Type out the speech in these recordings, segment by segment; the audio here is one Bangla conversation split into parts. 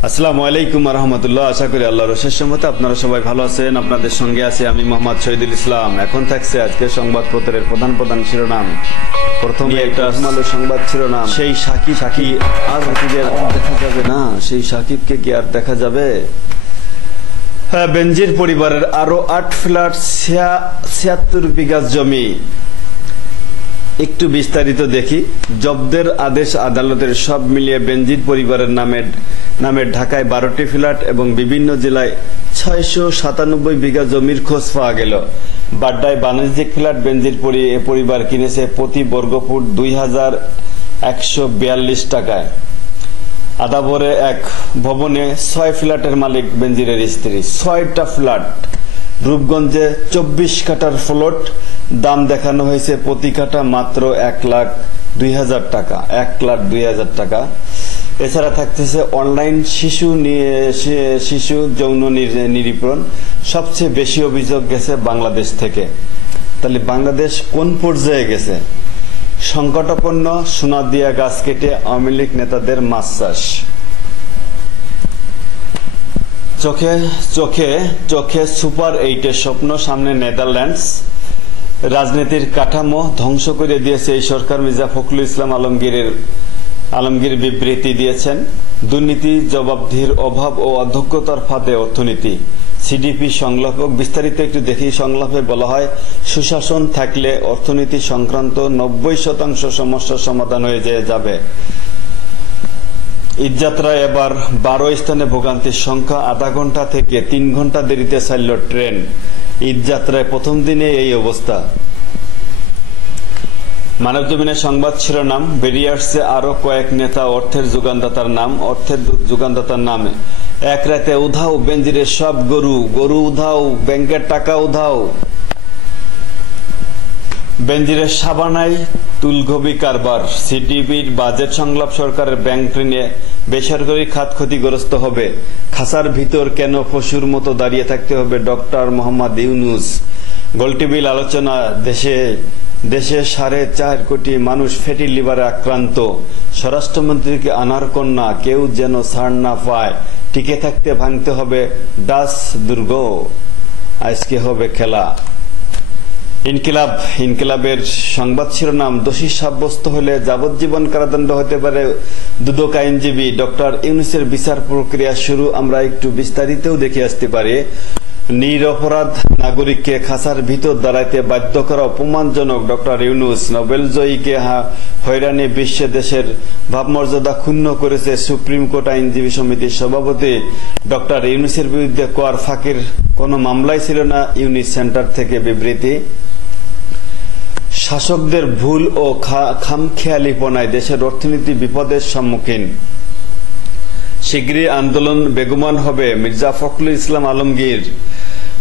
আসসালামু আলাইকুম রহমতুল্লাহ। আশা করি আল্লাহর অশেষ রহমতে আপনারা সবাই ভালো আছেন। আপনাদের সঙ্গে আছি আমি মোহাম্মদ শহীদুল ইসলাম। এখন থাকছে আজকে সংবাদপত্রের প্রধান প্রধান শিরোনাম। প্রথমে একটা সংবাদ শিরোনাম, সেই সাকিব আর দেখা যাবে না, সেই সাকিবকে কি আর দেখা যাবে? হ্যাঁ, বেনজির পরিবারের আরো 8 ফ্ল্যাট 76 বিঘা জমি। একটু বিস্তারিত দেখি। জব্দের আদেশ আদালতের, সব মিলিয়ে বেনজির পরিবারের নামে ঢাকায় 12টি ফ্ল্যাট এবং বিভিন্ন জেলায় 697 বিঘা জমির খোঁজ পাওয়া গেল। বাড্ডায় বাণিজ্যিক ফ্ল্যাট বেনজির পরিবার কিনেছে প্রতি বর্গফুট 2142 টাকায়। আদাবরে এক ভবনে 6 ফ্ল্যাটের মালিক বেনজিরের স্ত্রী। 6টা ফ্ল্যাট। রূপগঞ্জে 24 কাঠার প্লট, দাম দেখানো হয়েছে প্রতি কাঠা মাত্র 1,02,000 টাকা। 1,02,000 টাকা। এছাড়া থাকতেছে অনলাইন শিশু যৌন নিপীড়ন। সবচেয়ে বেশি অভিযোগ গেছে বাংলাদেশ থেকে। তাহলে বাংলাদেশ কোন পর্যায়ে গেছে? সংকটাপন্ন সোনাদিয়া গাছ কেটে আওয়ামী লীগ নেতাদের মাছ চাষ। চোখে সুপার 8-এর স্বপ্ন, সামনে নেদারল্যান্ডস। রাজনীতির কাঠামো ধ্বংস করে দিয়েছে এই সরকার। মির্জা ফখরুল ইসলাম আলমগীর বিবৃতি দিয়েছেন। দুর্নীতি, জবাবদিহির অভাব ও অধ্যক্ষতার ফাঁদে অর্থনীতি। সিডিপি সংলাপক। বিস্তারিত একটু দেখি। সংলাপে বলা হয়, সুশাসন থাকলে অর্থনীতি সংক্রান্ত 90% সমস্যার সমাধান হয়ে যাবে। ঈদযাত্রায় এবার 12 স্থানে ভোগান্তির সংখ্যা। আধা ঘন্টা থেকে 3 ঘন্টা দেরিতে ছাড়ল ট্রেন। ঈদযাত্রায় প্রথম দিনে এই অবস্থা। মানবজমিনের সংবাদ শিরোনাম, বেরিয়ে আসছে আরো কয়েক নেতা অর্থের যোগানদাতার নামে। এক রাতে উধাও বেনজিরের সব গরু উধাও, ব্যাংকের টাকা উধাও। বেনজিরের সাবানায় তুলঘবি কারবার। সিডিবির বাজেট সংলাপ, সরকারের ব্যাংক ঋণে বেসরকারি খাত ক্ষতিগ্রস্ত হবে। খাসার ভিতর কেন পশুর মতো দাঁড়িয়ে থাকতে হবে ডক্টর মোহাম্মদ ইউনূস। গোলটেবিল আলোচনা, দেশে 4.5 কোটি মানুষ ফ্যাটি লিভারে আক্রান্ত। স্বরাষ্ট্রমন্ত্রীকে আনার কন্যা, কেউ যেন ছাড় না পায়। টিকে থাকতে ভাঙতে হবে ডাচ দুর্গ। আজকে হবে খেলা। ইনকিলাবের সংবাদ শিরোনাম, দোষী সাব্যস্ত হলে যাবজ্জীবন কারাদণ্ড হতে পারে দুদক আইনজীবী। ডক্টর ইউনূসের বিচার প্রক্রিয়া শুরু। আমরা একটু বিস্তারিতও দেখে আসতে পারি। নিরপরাধ নাগরিককে খাসার ভিতর দাঁড়াইতে বাধ্য করা অপমানজনক। ডক্টর ইউনূস। নোবেলজয়ীকে হয়রানি বিশ্বে দেশের ভাবমর্যাদা ক্ষুণ্ণ করেছে সুপ্রিম কোর্ট আইনজীবী সমিতির সভাপতি। ডক্টর ইউনূসের বিরুদ্ধে কর ফাঁকির কোনো মামলাই ছিল না। ইউনিস সেন্টার থেকে বিবৃতি। শাসকদের ভুল ও খামখেয়ালিপনায় দেশের অর্থনীতি বিপদের সম্মুখীন। শিগগিরই আন্দোলন বেগবান হবে। মির্জা ফখরুল ইসলাম আলমগীর।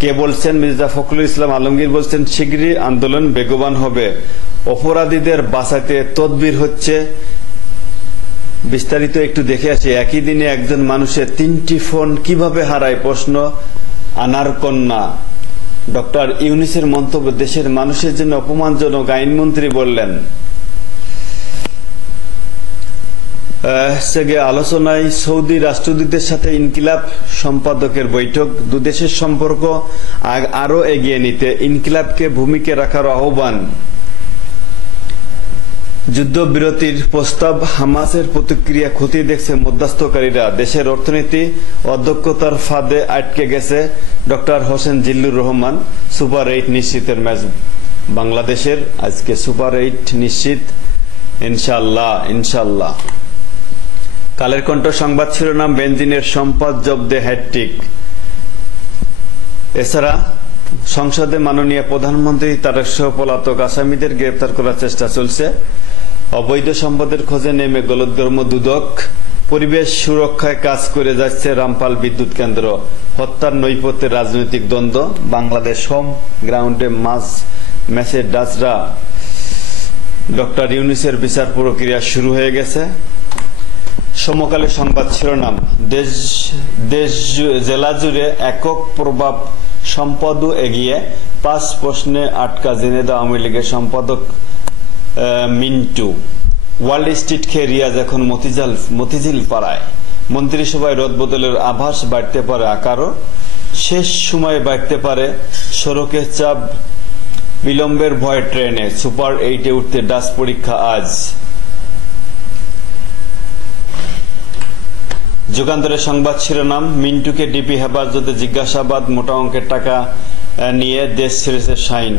কে বলছেন? মির্জা ফখরুল ইসলাম আলমগীর বলছেন, শিগগিরই আন্দোলন বেগবান হবে। অপরাধীদের বাঁচাতে তদবির হচ্ছে। বিস্তারিত একটু দেখে আসি। একই দিনে একজন মানুষের 3টি ফোন কিভাবে হারায়? প্রশ্ন আনার কন্যা। ডক্টর ইউনূসের মন্তব্য দেশের মানুষের জন্য অপমানজনক, আইনমন্ত্রী বললেন। আলোচনায় সৌদি রাষ্ট্রদূতের সাথে ইনকিলাব সম্পাদকের বৈঠক। দুদেশের সম্পর্ক আরো এগিয়ে নিতে ইনকিলাবকে ভূমিকা রাখার আহ্বান। যুদ্ধবিরতির প্রস্তাব, হামাসের প্রতিক্রিয়া খতিয়ে দেখছে মধ্যস্থকারীরা। দেশের অর্থনীতি অধ্যক্ষতার ফাঁদে আটকে গেছে। ডক্টর হোসেন জিল্লুর রহমান। সুপার 8 নিশ্চিতের ম্যাচ বাংলাদেশের। আজকে সুপার 8 নিশ্চিত ইনশাআল্লাহ। কালের কণ্ঠ সংবাদ শিরোনাম, বেনজিরের সম্পদ জব্দে হ্যাটট্রিক। এছাড়া সংসদে মাননীয় প্রধানমন্ত্রী তারেক সহ পলাতক আসামিদের গ্রেপ্তার করার চেষ্টা চলছে। অবৈধ সম্পদের খোঁজে নেমে গলদঘর্ম দুদক। পরিবেশ সুরক্ষায় কাজ করে যাচ্ছে রামপাল বিদ্যুৎ কেন্দ্র। হত্যার নৈপথ্যে রাজনৈতিক দ্বন্দ্ব। বাংলাদেশ হোম গ্রাউন্ডে ম্যাচে ডাচরা। ডক্টর ইউনূসের বিচার প্রক্রিয়া শুরু হয়ে গেছে। সমকালে সংবাদ শিরোনাম, জেলা জুড়ে একক প্রভাব সম্পাদও এগিয়ে। 5 প্রশ্নে আটকা জেনেদা আওয়ামী লীগের সম্পাদক মিন্টু। ওয়ার্ল্ড স্ট্রিট খেয়ে রিয়াজ এখন মতিঝিল পাড়ায়। মন্ত্রিসভায় রদবদলের আভাস বাড়তে পারে আকারও, শেষ সময়ে বাড়তে পারে সড়কে চাপ, বিলম্বের ভয় ট্রেনে, সুপার 8-এ উঠতে ডাচ পরীক্ষা আজ। যুগান্তরের সংবাদ শিরোনাম, মিন্টুকে ডিবি হেফাজতে জিজ্ঞাসাবাদ, মোটা অঙ্কের টাকা নিয়ে দেশ ছেড়েছে শাহীন।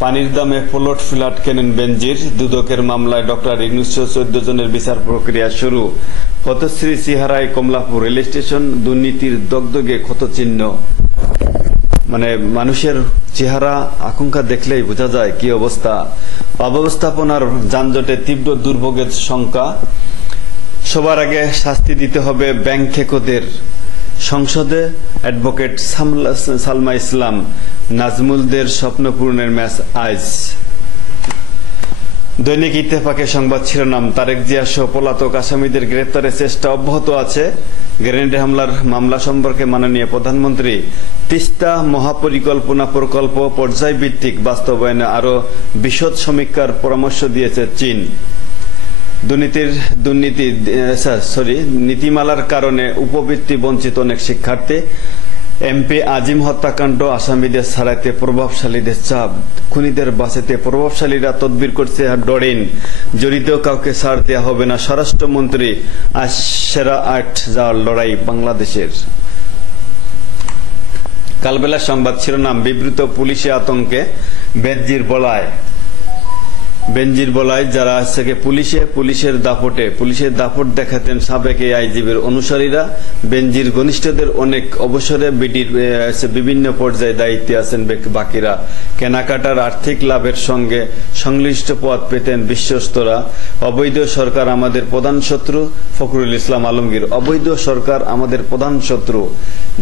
পানির দামে প্লট ফ্ল্যাট কেনেন বেনজির, দুদকের মামলায় ডক্টর ইউনূস 14 জনের বিচার প্রক্রিয়া শুরু। পথশ্রী চেহারায় কমলাপুর রেল স্টেশন, দুর্নীতির দগদগে ক্ষতচিহ্ন। মানে মানুষের চেহারা আকাঙ্ক্ষা দেখলেই বোঝা যায় কি অবস্থা। অব্যবস্থাপনার যানজটে তীব্র দুর্ভোগের শঙ্কা। সবার আগে শাস্তি দিতে হবে ব্যাংক খেকোদের। সংসদে অ্যাডভোকেট সালমা ইসলাম, নাজমুলদের স্বপ্ন পূরণের ম্যাচ আজ। দৈনিক ইত্তেফাকের সংবাদ শিরোনাম, তারেক জিয়া সহ পলাতক আসামিদের গ্রেফতারের চেষ্টা অব্যাহত আছে। গ্রেনেড হামলার মামলা সম্পর্কে মাননীয় প্রধানমন্ত্রী তিস্তা মহাপরিকল্পনা প্রকল্প পর্যায়ভিত্তিক বাস্তবায়নে আরো বিশদ সমীক্ষার পরামর্শ দিয়েছে চীন। নীতিমালার কারণে উপবৃত্তি বঞ্চিত অনেক শিক্ষার্থী। এমপি আজিম হত্যাকাণ্ড, আসামিদের ছাড়াইতে প্রভাবশালীদের চাপ, খুনিদের বাঁচাতে প্রভাবশালীরা তদবির করছে ডরিন। জড়িত কাউকে ছাড় দেওয়া হবে না, স্বরাষ্ট্রমন্ত্রী। আজ সেরা 8 যাওয়ার লড়াই বাংলাদেশের। কালবেলার সংবাদ শিরোনাম, বিবৃত পুলিশে আতঙ্কে বেনজির বলায় যারা আজকে পুলিশের দাপট দেখাতেন সাবেক আইজিবির অনুসারীরা। বেনজির ঘনিষ্ঠদের অনেক অবসরে বিডির বিভিন্ন পর্যায়ে দায়িত্বে আছেন বাকিরা। কেনাকাটার আর্থিক লাভের সঙ্গে সংশ্লিষ্ট পদ পেতেন বিশ্বস্তরা। অবৈধ সরকার আমাদের প্রধান শত্রু, ফখরুল ইসলাম আলমগীর। অবৈধ সরকার আমাদের প্রধান শত্রু,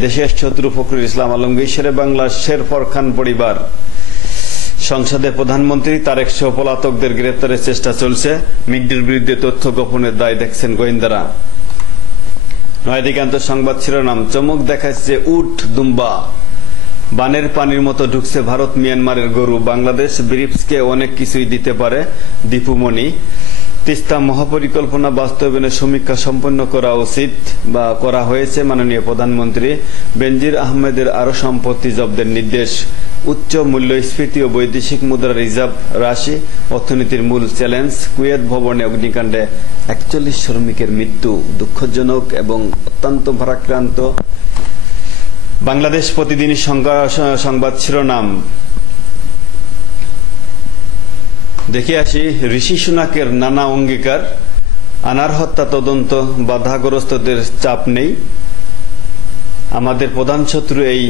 দেশের শত্রু ফখরুল ইসলাম আলমগীর। শেরে বাংলার শেরফর খান পরিবার। সংসদে প্রধানমন্ত্রী তারেক সহ পলাতকদের গ্রেফতারের চেষ্টা চলছে। মিন্টুর বিরুদ্ধে তথ্য গোপনের দায় দেখছেন গোয়েন্দারা। নয়াদিগন্ত সংবাদ শিরোনাম, চমক দেখাচ্ছে উট দুম্বা। বানের পানির মতো ঢুকছে ভারত মিয়ানমারের গরু। বাংলাদেশ ব্রিফসকে অনেক কিছুই দিতে পারে, দীপুমণি। তিস্তা মহাপরিকল্পনা বাস্তবায়নের সমীক্ষা সম্পন্ন করা উচিত বা করা হয়েছে মাননীয় প্রধানমন্ত্রী। বেনজির আহমেদের আরো সম্পত্তি জব্দের নির্দেশ। উচ্চ মূল্যস্ফীতি ও বৈদেশিক মুদ্রা রিজার্ভ রাশি অর্থনীতির মূল চ্যালেঞ্জ। কুয়েত ভবনে অগ্নিকাণ্ডে 41 শ্রমিকের মৃত্যু, দুঃখজনক এবং অত্যন্ত ভারাক্রান্ত। বাংলাদেশ প্রতিদিনই সংবাদ শিরোনাম, দেখে আসি ঋষি সুনাকের নানা অঙ্গীকার। আনার হত্যা তদন্ত বাধাগ্রস্তদের চাপ নেই। আমাদের প্রধান শত্রু এই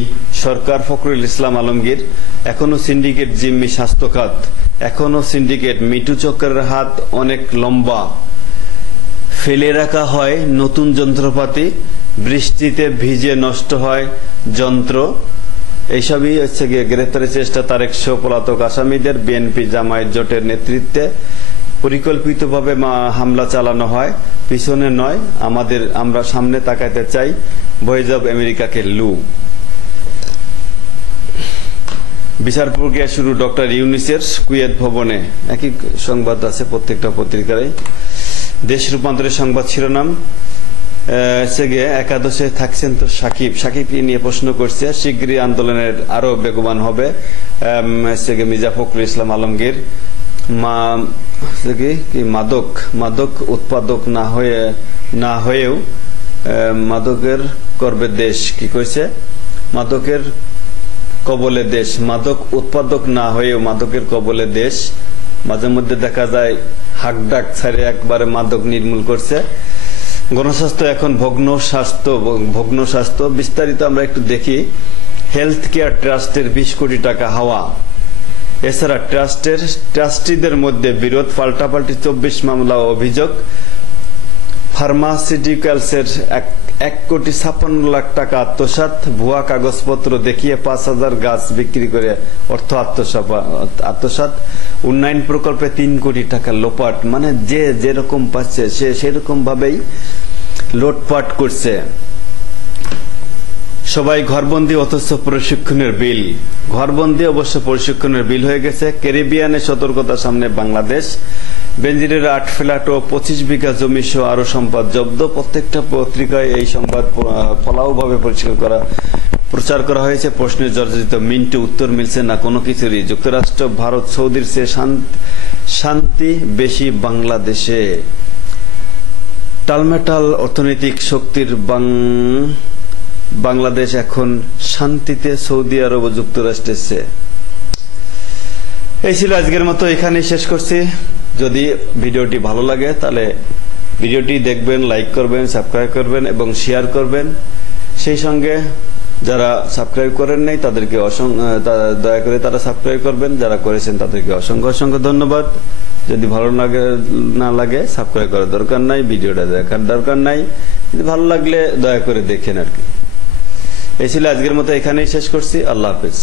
সরকার, ফখরুল ইসলাম আলমগীর। এখনো সিন্ডিকেট জিম্মি স্বাস্থ্য খাত, এখনো সিন্ডিকেট। মিটু চক্রের হাত অনেক লম্বা। ফেলে রাখা হয় নতুন যন্ত্রপাতি, বৃষ্টিতে ভিজে নষ্ট হয় যন্ত্র। এইসবই হচ্ছে গিয়ে গ্রেফতারের চেষ্টা তারেক সহ পলাতক আসামিদের। বিএনপি জামায়াত জোটের নেতৃত্বে পরিকল্পিতভাবে হামলা চালানো হয়, পিছনে নয়। আমরা সামনে তাকাতে চাই। ভয়েস আমেরিকাকে লু। বিচার প্রক্রিয়া শুরু ডক্টর ইউনূসের কুয়েত ভবনে। একই সংবাদ আছে প্রত্যেকটা পত্রিকায়। দেশ রূপান্তরের সংবাদ শিরোনাম, একাদশে থাকছেন তো সাকিব নিয়ে প্রশ্ন করছে। শিগগিরই আন্দোলনের আরো বেগবান হবে মির্জা ফখরুল ইসলাম আলমগীর। মাদক উৎপাদক না হয়েও মাদকের করবে দেশ। কি কইছে? মাদকের কবলে দেশ। মাদক উৎপাদক না হয়েও মাদকের কবলে দেশ। মাঝে মধ্যে দেখা যায় হাকডাক ছাড়ে একবারে মাদক নির্মূল করছে। গণস্বাস্থ্য এখন ভগ্ন স্বাস্থ্য। বিস্তারিত আমরা একটু দেখি। হেলথ কেয়ার ট্রাস্টের 20 কোটি টাকা হাওয়া। এছাড়া ট্রাস্টিদের মধ্যে বিরোধ, পাল্টাপাল্টি 24 মামলা ও অভিযোগ। ফার্মাসিউটিক্যালসের 1,56,00,000 টাকা আত্মসাৎ। ভুয়া কাগজপত্র দেখিয়ে 5,000 গাছ বিক্রি করে অর্থ আত্মসাৎ। উন্নয়ন প্রকল্পে 3 কোটি টাকা লোপাট। মানে যে যেরকম পাচ্ছে সে সেরকম ভাবেই লোটপাট করছে। সবাই ঘরবন্দি অথচ প্রশিক্ষণের বিল। ঘরবন্দি অবশ্য প্রশিক্ষণের বিল হয়ে গেছে। ক্যারিবিয়ানে সতর্কতার সামনে বাংলাদেশ। বেনজিরের 8 ফ্ল্যাট ও 25 বিঘা জমি সহ আরো সম্পদ জব্দ। প্রত্যেকটা পত্রিকায় এই সংবাদ ফলাওভাবে প্রচার করা হয়েছে। প্রশ্নে জর্জরিত মিন্টু, উত্তর মিলছে না কোনো কিছুরই। যুক্তরাষ্ট্র, ভারত, সৌদির চেয়ে শান্তি বেশি বাংলাদেশে। টালমেটাল অর্থনৈতিক শক্তির বাংলাদেশ এখন শান্তিতে সৌদি আরব ও যুক্তরাষ্ট্রের চেয়ে। এই ছিল আজকের মতো, এখানেই শেষ করছি। যদি ভিডিওটি ভালো লাগে তাহলে ভিডিওটি দেখবেন, লাইক করবেন, সাবস্ক্রাইব করবেন এবং শেয়ার করবেন। সেই সঙ্গে যারা সাবস্ক্রাইব করেন নাই তাদেরকে দয়া করে তারা সাবস্ক্রাইব করবেন। যারা করেছেন তাদেরকে অসংখ্য অসংখ্য ধন্যবাদ। যদি ভালো না লাগে সাবস্ক্রাইব করার দরকার নাই, ভিডিওটা দেখার দরকার নাই। যদি ভালো লাগলে দয়া করে দেখেন আর কি। এই ছিল আজকের মতো, এখানেই শেষ করছি। আল্লাহ হাফেজ।